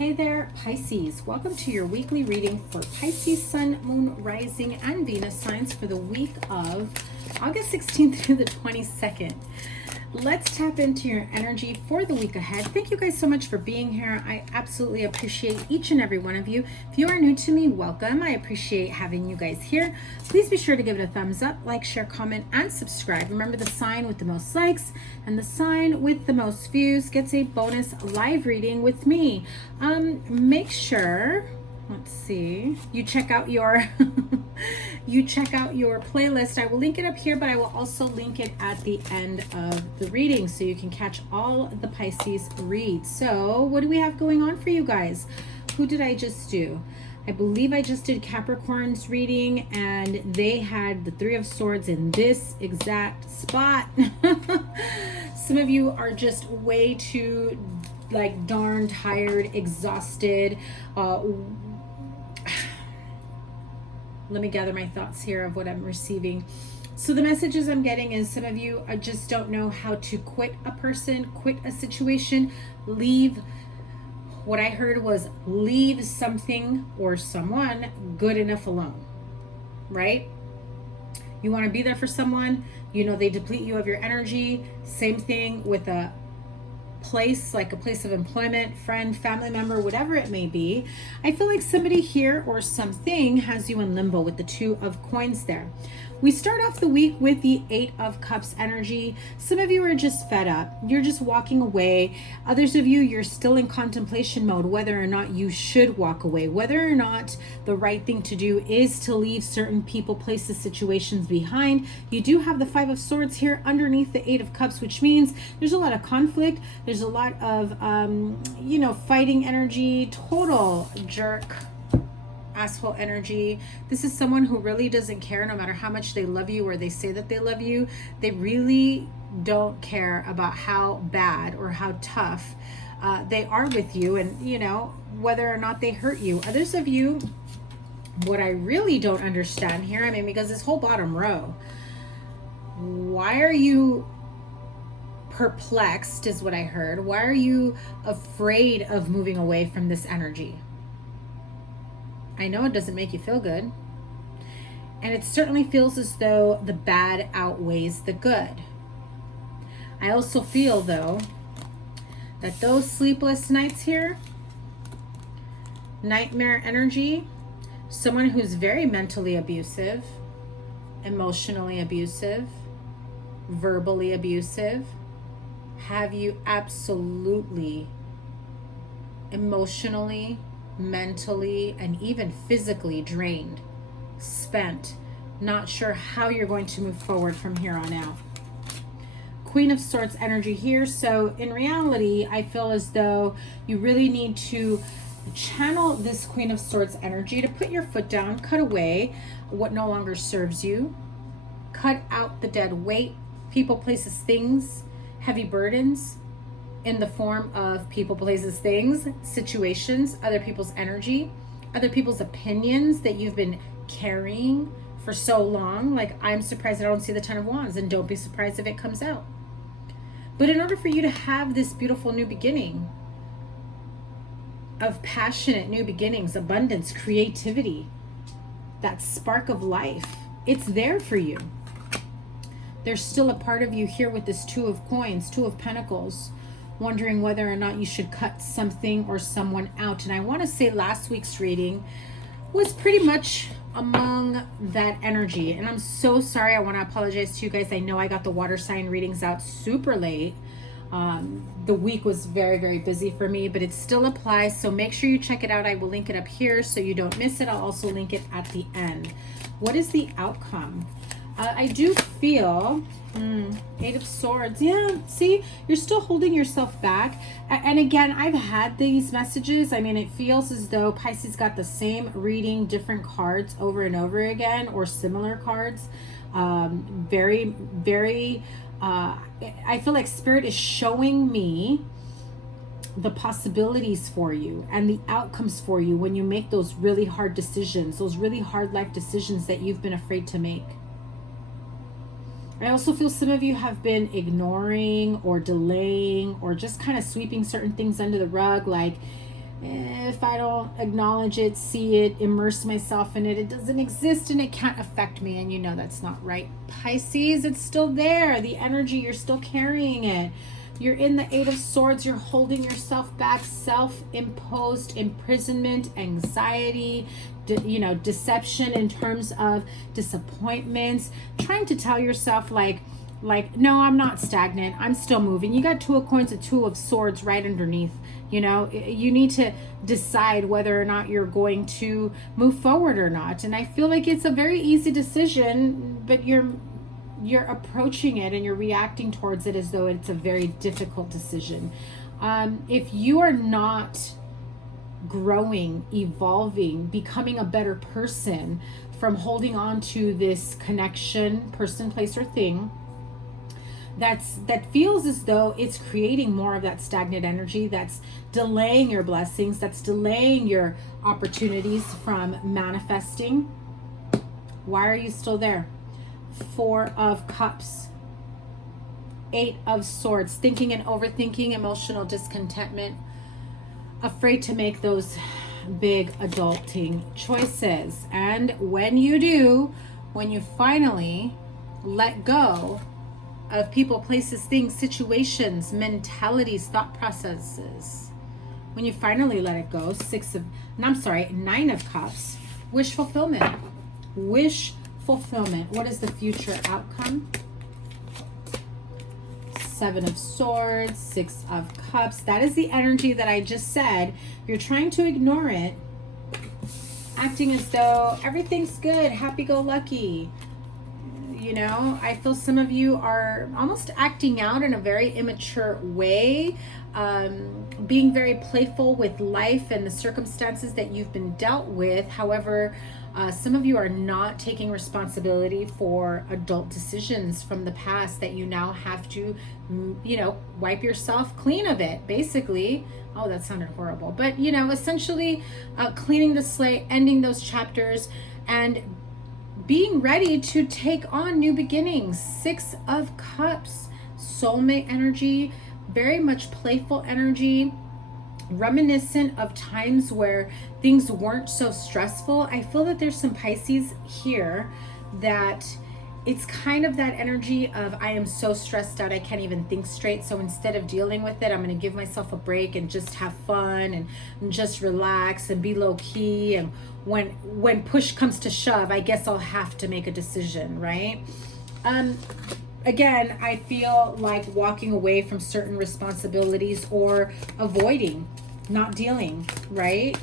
Hey there, Pisces. Welcome to your weekly reading for Pisces, Sun, Moon, Rising, and Venus signs for the week of August 16th through the 22nd. Let's tap into your energy for the week ahead. Thank you guys so much for being here. I absolutely appreciate each and every one of you. If you are new to me, welcome. I appreciate having you guys here. Please be sure to give it a thumbs up, like, share, comment, and subscribe. Remember, the sign with the most likes and the sign with the most views gets a bonus live reading with me. Make sure, let's see, you check out your your playlist. I will link it up here, but I will also link it at the end of the reading so you can catch all the Pisces reads. So what do we have going on for you guys? Who did I just do? I believe I just did Capricorn's reading, and they had the Three of Swords in this exact spot. Some of you are just way too darn tired, exhausted. Let me gather my thoughts here of what I'm receiving. So the messages I'm getting is some of you just don't know how to quit a person, quit a situation, leave. What I heard was leave something or someone good enough alone, right? You want to be there for someone, you know, they deplete you of your energy. Same thing with a place, like a place of employment, friend, family member, whatever it may be. I feel like somebody here or something has you in limbo with the Two of Coins there. We start off the week with the Eight of Cups energy. Some of you are just fed up. You're just walking away. Others of you, you're still in contemplation mode, whether or not you should walk away, whether or not the right thing to do is to leave certain people, places, situations behind. You do have the Five of Swords here underneath the Eight of Cups, which means there's a lot of conflict. There's a lot of, fighting energy, total jerk, asshole energy. This is someone who really doesn't care, no matter how much they love you or they say that they love you. They really don't care about how bad or how tough they are with you, and whether or not they hurt you. Others of you, what I really don't understand here, because this whole bottom row, why are you perplexed is what I heard. Why are you afraid of moving away from this energy? I know it doesn't make you feel good. And it certainly feels as though the bad outweighs the good. I also feel, though, that those sleepless nights here, nightmare energy, someone who's very mentally abusive, emotionally abusive, verbally abusive, have you absolutely emotionally, mentally, and even physically drained, spent, not sure how you're going to move forward from here on out. Queen of Swords energy here. So in reality, I feel as though you really need to channel this Queen of Swords energy to put your foot down, cut away what no longer serves you, cut out the dead weight, people, places, things, heavy burdens in the form of people, places, things, situations, other people's energy, other people's opinions that you've been carrying for so long. Like, I'm surprised I don't see the Ten of Wands, and don't be surprised if it comes out. But in order for you to have this beautiful new beginning of passionate new beginnings, abundance, creativity, that spark of life, it's there for you. There's still a part of you here with this Two of Coins, Two of Pentacles, wondering whether or not you should cut something or someone out. And I want to say last week's reading was pretty much among that energy. And I'm so sorry. I want to apologize to you guys. I know I got the water sign readings out super late. The week was very, very busy for me, but it still applies. So make sure you check it out. I will link it up here so you don't miss it. I'll also link it at the end. What is the outcome? I do feel Eight of Swords. Yeah, see, you're still holding yourself back. And again, I've had these messages. It feels as though Pisces got the same reading, different cards over and over again, or similar cards. Very, very, I feel like Spirit is showing me the possibilities for you and the outcomes for you when you make those really hard decisions, those really hard life decisions that you've been afraid to make. I also feel some of you have been ignoring or delaying or just kind of sweeping certain things under the rug, like if I don't acknowledge it, see it, immerse myself in it, it doesn't exist and it can't affect me. And you know that's not right. Pisces, it's still there. The energy, you're still carrying it. You're in the Eight of Swords. You're holding yourself back. Self-imposed imprisonment, anxiety, deception in terms of disappointments. Trying to tell yourself like, no, I'm not stagnant. I'm still moving. You got Two of Coins, a Two of Swords right underneath. You know, you need to decide whether or not you're going to move forward or not. And I feel like it's a very easy decision, but you're approaching it and you're reacting towards it as though it's a very difficult decision. If you are not growing, evolving, becoming a better person from holding on to this connection, person, place, or thing, that feels as though it's creating more of that stagnant energy, that's delaying your blessings, that's delaying your opportunities from manifesting. Why are you still there? Four of Cups, Eight of Swords, thinking and overthinking, emotional discontentment, afraid to make those big adulting choices. And when you do, when you finally let go of people, places, things, situations, mentalities, thought processes, when you finally let it go, Nine of Cups, wish fulfillment. Wish fulfillment. What is the future outcome? Seven of Swords, Six of Cups. That is the energy that I just said. You're trying to ignore it, acting as though everything's good, happy-go-lucky. You know, I feel some of you are almost acting out in a very immature way, being very playful with life and the circumstances that you've been dealt with. However, some of you are not taking responsibility for adult decisions from the past that you now have to, wipe yourself clean of it, basically. Oh, that sounded horrible. But, essentially cleaning the slate, ending those chapters, and being ready to take on new beginnings. Six of Cups, soulmate energy, very much playful energy, reminiscent of times where things weren't so stressful. I feel that there's some Pisces here that it's kind of that energy of, I am so stressed out, I can't even think straight. So instead of dealing with it, I'm going to give myself a break and just have fun and just relax and be low key. And when push comes to shove, I guess I'll have to make a decision, right? Again, I feel like walking away from certain responsibilities or avoiding, not dealing, right?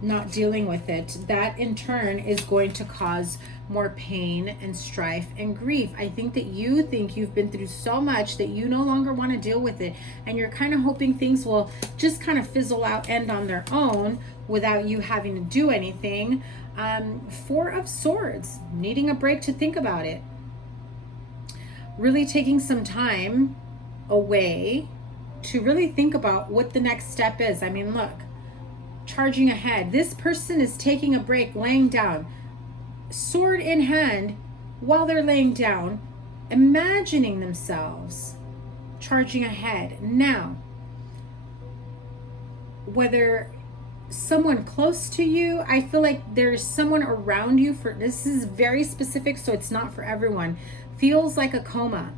Not dealing with it. That in turn is going to cause more pain and strife and grief. I think that you think you've been through so much that you no longer want to deal with it. And you're kind of hoping things will just kind of fizzle out, end on their own without you having to do anything. Four of Swords, needing a break to think about it. Really taking some time away to really think about what the next step is. I mean, look, charging ahead. This person is taking a break, laying down, sword in hand, while they're laying down, imagining themselves charging ahead. Now, whether someone close to you, I feel like there's someone around you, for this is very specific, so it's not for everyone, feels like a coma.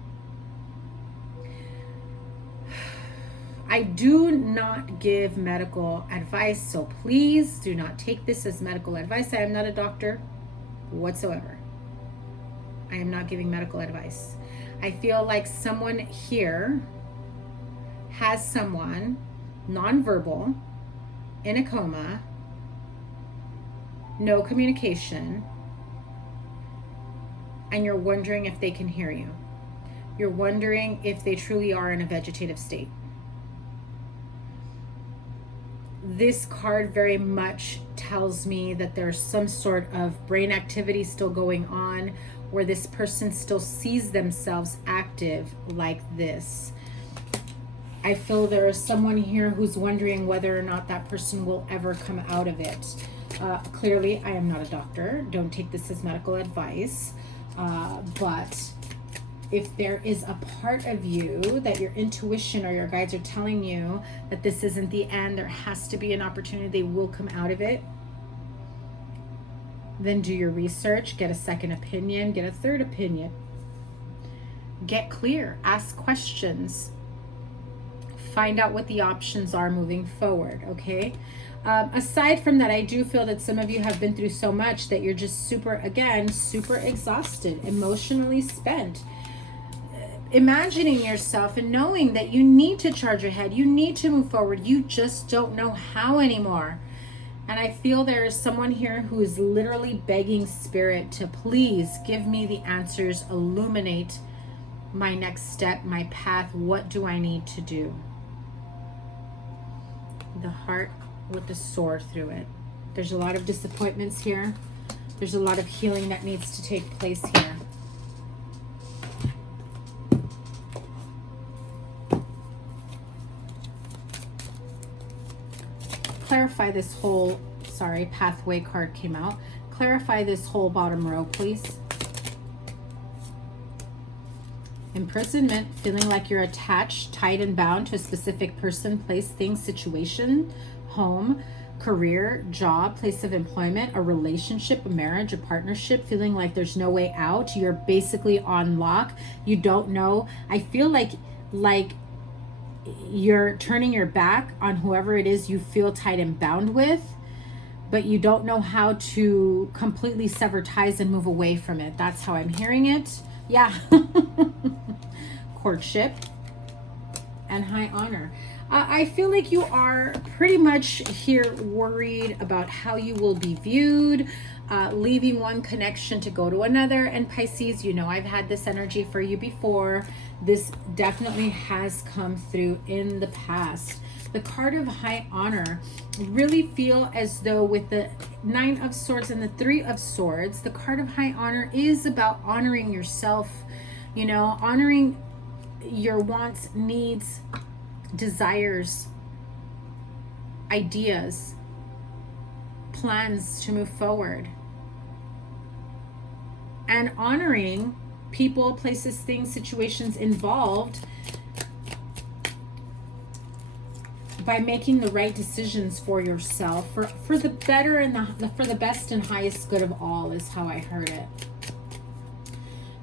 I do not give medical advice, so please do not take this as medical advice. I am not a doctor whatsoever. I am not giving medical advice. I feel like someone here has someone nonverbal in a coma, no communication, and you're wondering if they can hear you. You're wondering if they truly are in a vegetative state. This card very much tells me that there's some sort of brain activity still going on where this person still sees themselves active like this. I feel there is someone here who's wondering whether or not that person will ever come out of it. Clearly, I am not a doctor. Don't take this as medical advice. But if there is a part of you that your intuition or your guides are telling you that this isn't the end, there has to be an opportunity, they will come out of it, then do your research, get a second opinion, get a third opinion. Get clear, ask questions, find out what the options are moving forward, okay? Aside from that, I do feel that some of you have been through so much that you're just super exhausted, emotionally spent. Imagining yourself and knowing that you need to charge ahead, you need to move forward, you just don't know how anymore. And I feel there is someone here who is literally begging spirit to please give me the answers, illuminate my next step, my path. What do I need to do? The heart with the sword through it. There's a lot of disappointments here. There's a lot of healing that needs to take place here. Clarify this whole, sorry, pathway card came out. Clarify this whole bottom row, please. Imprisonment, feeling like you're attached, tied and bound to a specific person, place, thing, situation, home, career, job, place of employment, a relationship, a marriage, a partnership, feeling like there's no way out. You're basically on lock. You don't know. I feel like you're turning your back on whoever it is you feel tied and bound with, but you don't know how to completely sever ties and move away from it. That's how I'm hearing it. Yeah. Courtship and high honor. I feel like you are pretty much here worried about how you will be viewed, leaving one connection to go to another. And Pisces, you know, I've had this energy for you before. This definitely has come through in the past. The card of high honor, really feel as though with the 9 of Swords and the 3 of Swords, the card of high honor is about honoring yourself, you know, honoring your wants, needs, desires, ideas, plans to move forward, and honoring people, places, things, situations involved by making the right decisions for yourself, for the better and for the best and highest good of all, is how I heard it.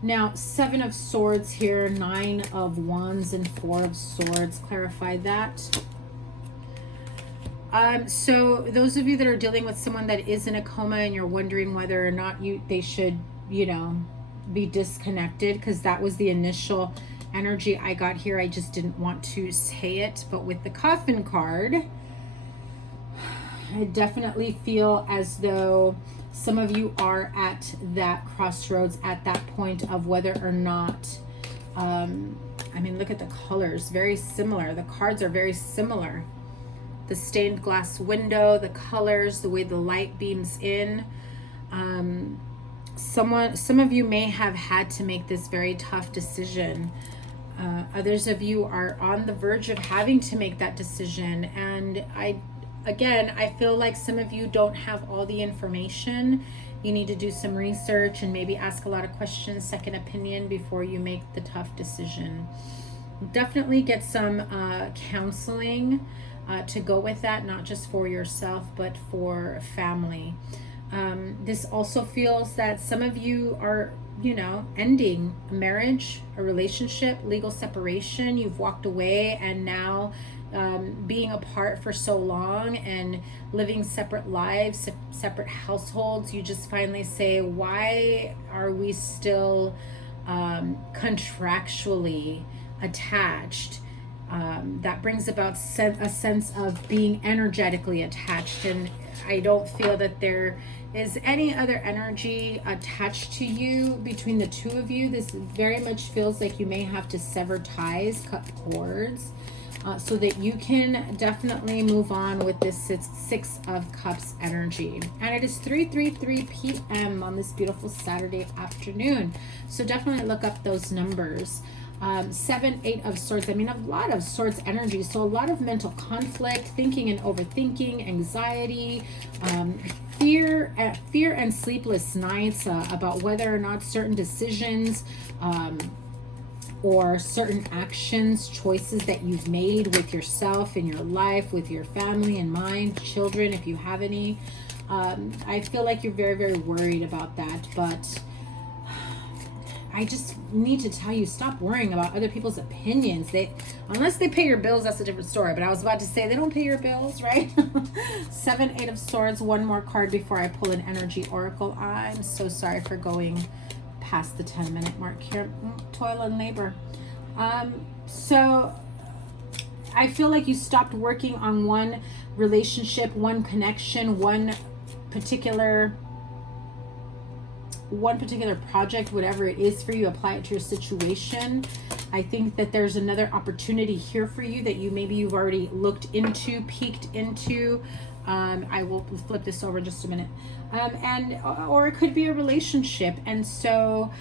Now, 7 of Swords here, 9 of Wands and 4 of Swords. Clarify that. So those of you that are dealing with someone that is in a coma and you're wondering whether or not they should, you know, be disconnected, because that was the initial energy I got here. I just didn't want to say it. But with the Coffin card, I definitely feel as though some of you are at that crossroads, at that point of whether or not, I mean, look at the colors, very similar. The cards are very similar. The stained glass window, the colors, the way the light beams in. Some of you may have had to make this very tough decision. Others of you are on the verge of having to make that decision. And Again, I feel like some of you don't have all the information. You need to do some research and maybe ask a lot of questions, second opinion, before you make the tough decision. Definitely get some counseling to go with that, not just for yourself, but for family. This also feels that some of you are, you know, ending a marriage, a relationship, legal separation. You've walked away, and now being apart for so long and living separate lives, separate households, you just finally say, why are we still contractually attached? That brings about a sense of being energetically attached, and I don't feel that there is any other energy attached to you between the two of you. This very much feels like you may have to sever ties, cut cords, so that you can definitely move on with this 6 of Cups energy. And it is 3:33 p.m. on this beautiful Saturday afternoon. So definitely look up those numbers. 7, 8 of Swords. I mean, a lot of Swords energy. So a lot of mental conflict, thinking and overthinking, anxiety, fear and sleepless nights about whether or not certain decisions or certain actions, choices that you've made with yourself in your life, with your family in mind, children, if you have any. I feel like you're very, very worried about that, but I just need to tell you, stop worrying about other people's opinions. Unless they pay your bills, that's a different story. But I was about to say, they don't pay your bills, right? 7, 8 of Swords. One more card before I pull an energy oracle. I'm so sorry for going past the 10-minute mark here. Toil and labor. So I feel like you stopped working on one relationship, one connection, one particular project, whatever it is for you. Apply it to your situation. I think that there's another opportunity here for you that you've already looked into, peeked into. I will flip this over in just a minute. Or it could be a relationship. And so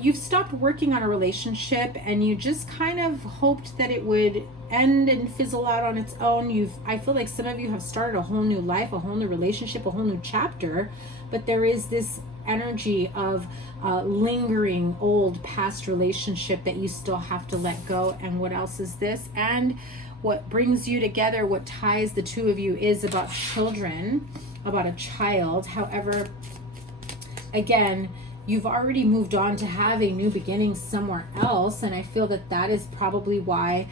you've stopped working on a relationship and you just kind of hoped that it would end and fizzle out on its own. I feel like some of you have started a whole new life, a whole new relationship, a whole new chapter, but there is this energy of lingering old past relationship that you still have to let go. And what else is this? And what brings you together, what ties the two of you, is about children, about a child. However, again, you've already moved on to have a new beginning somewhere else, and I feel that that is probably why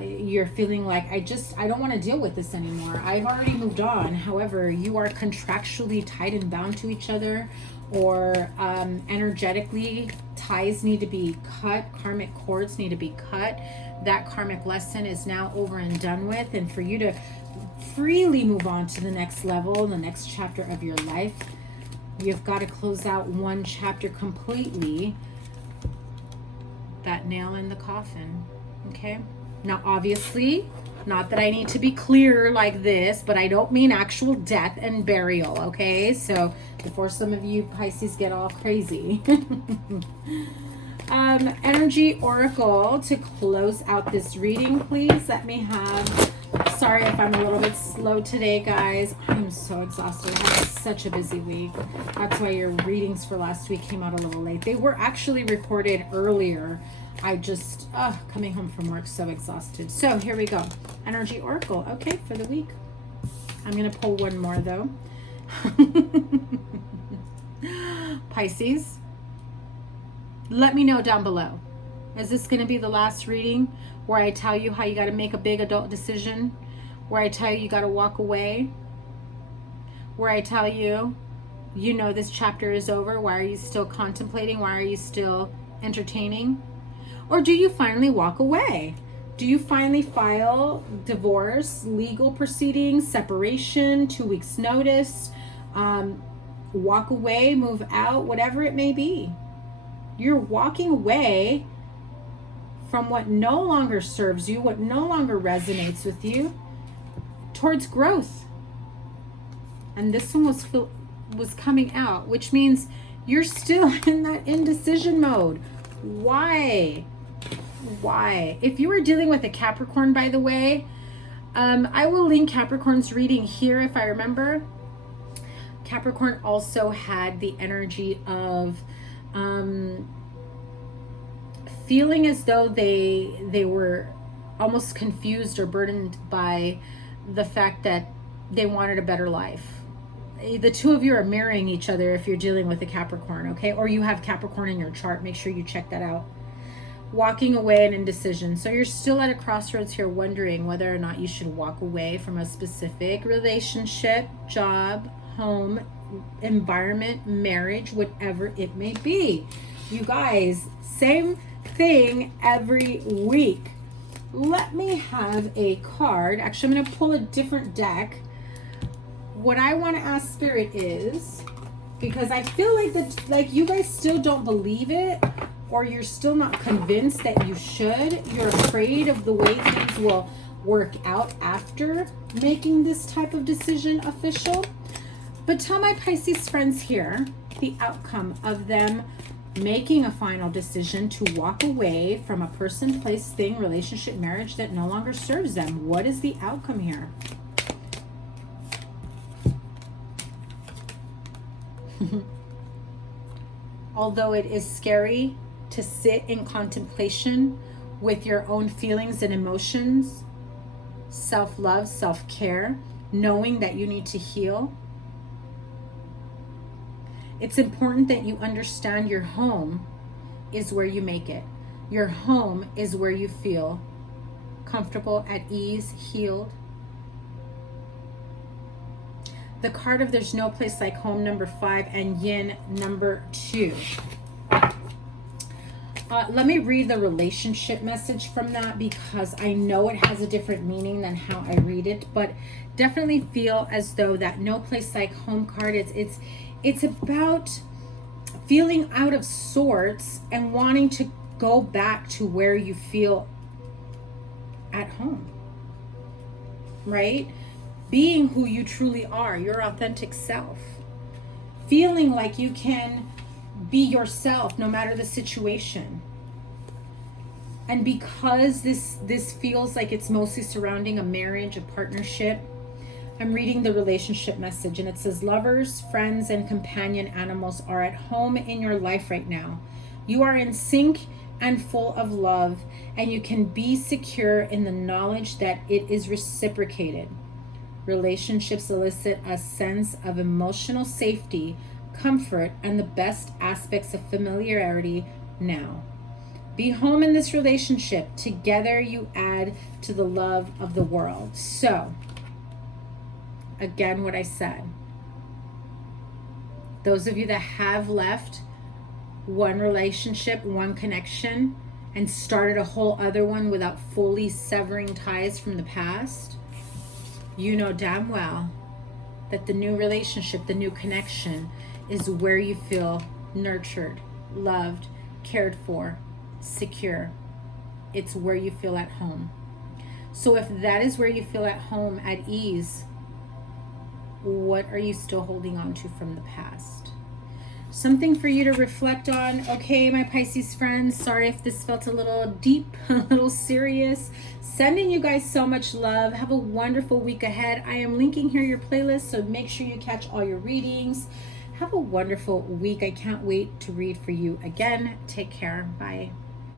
you're feeling like, I don't want to deal with this anymore. I've already moved on. However, you are contractually tied and bound to each other, or energetically, ties need to be cut, karmic cords need to be cut. That karmic lesson is now over and done with, and for you to freely move on to the next level, the next chapter of your life, you've got to close out one chapter completely. That nail in the coffin. Okay? Now, obviously, not that I need to be clear like this, but I don't mean actual death and burial, okay? So before some of you Pisces get all crazy. Energy oracle to close out this reading, please. Let me have... Sorry if I'm a little bit slow today, guys. I'm so exhausted. I had such a busy week. That's why your readings for last week came out a little late. They were actually recorded earlier. I just, coming home from work, so exhausted. So here we go. Energy oracle. Okay, for the week. I'm going to pull one more, though. Pisces, let me know down below. Is this going to be the last reading where I tell you how you got to make a big adult decision? Where I tell you you got to walk away? Where I tell you, you know this chapter is over. Why are you still contemplating? Why are you still entertaining? Or do you finally walk away? Do you finally file divorce, legal proceedings, separation, 2 weeks notice, walk away, move out, whatever it may be? You're walking away from what no longer serves you, what no longer resonates with you, towards growth. And this one was coming out, which means you're still in that indecision mode. Why? If you were dealing with a Capricorn, by the way, I will link Capricorn's reading here if I remember. Capricorn also had the energy of feeling as though they were almost confused or burdened by the fact that they wanted a better life. The two of you are mirroring each other if you're dealing with a Capricorn, okay? Or you have Capricorn in your chart. Make sure you check that out. Walking away and indecision. So you're still at a crossroads here, wondering whether or not you should walk away from a specific relationship, job, home, environment, marriage, whatever it may be. You guys, same thing every week. Let me have a card. Actually, I'm going to pull a different deck. What I want to ask Spirit is, because I feel like you guys still don't believe it, or you're still not convinced that you should. You're afraid of the way things will work out after making this type of decision official. But tell my Pisces friends here the outcome of them making a final decision to walk away from a person, place, thing, relationship, marriage that no longer serves them. What is the outcome here? Although it is scary to sit in contemplation with your own feelings and emotions, self-love, self-care, knowing that you need to heal. It's important that you understand your home is where you make it. Your home is where you feel comfortable, at ease, healed. The card of There's No Place Like Home, number 5, and Yin, number 2. Let me read the relationship message from that, because I know it has a different meaning than how I read it, but definitely feel as though that No Place Like Home card, it's about feeling out of sorts and wanting to go back to where you feel at home, right? Being who you truly are, your authentic self, feeling like you can be yourself no matter the situation. And because this feels like it's mostly surrounding a marriage, a partnership, I'm reading the relationship message, and it says, lovers, friends, and companion animals are at home in your life right now. You are in sync and full of love, and you can be secure in the knowledge that it is reciprocated. Relationships elicit a sense of emotional safety, comfort, and the best aspects of familiarity now. Be home in this relationship. Together you add to the love of the world. So, again, what I said. Those of you that have left one relationship, one connection, and started a whole other one without fully severing ties from the past, you know damn well that the new relationship, the new connection, is where you feel nurtured, loved, cared for, secure. It's where you feel at home. So if that is where you feel at home, at ease, what are you still holding on to from the past? Something for you to reflect on. Okay, my Pisces friends, sorry if this felt a little deep, a little serious. Sending you guys so much love. Have a wonderful week ahead. I am linking here your playlist, so make sure you catch all your readings. Have a wonderful week. I can't wait to read for you again. Take care. Bye.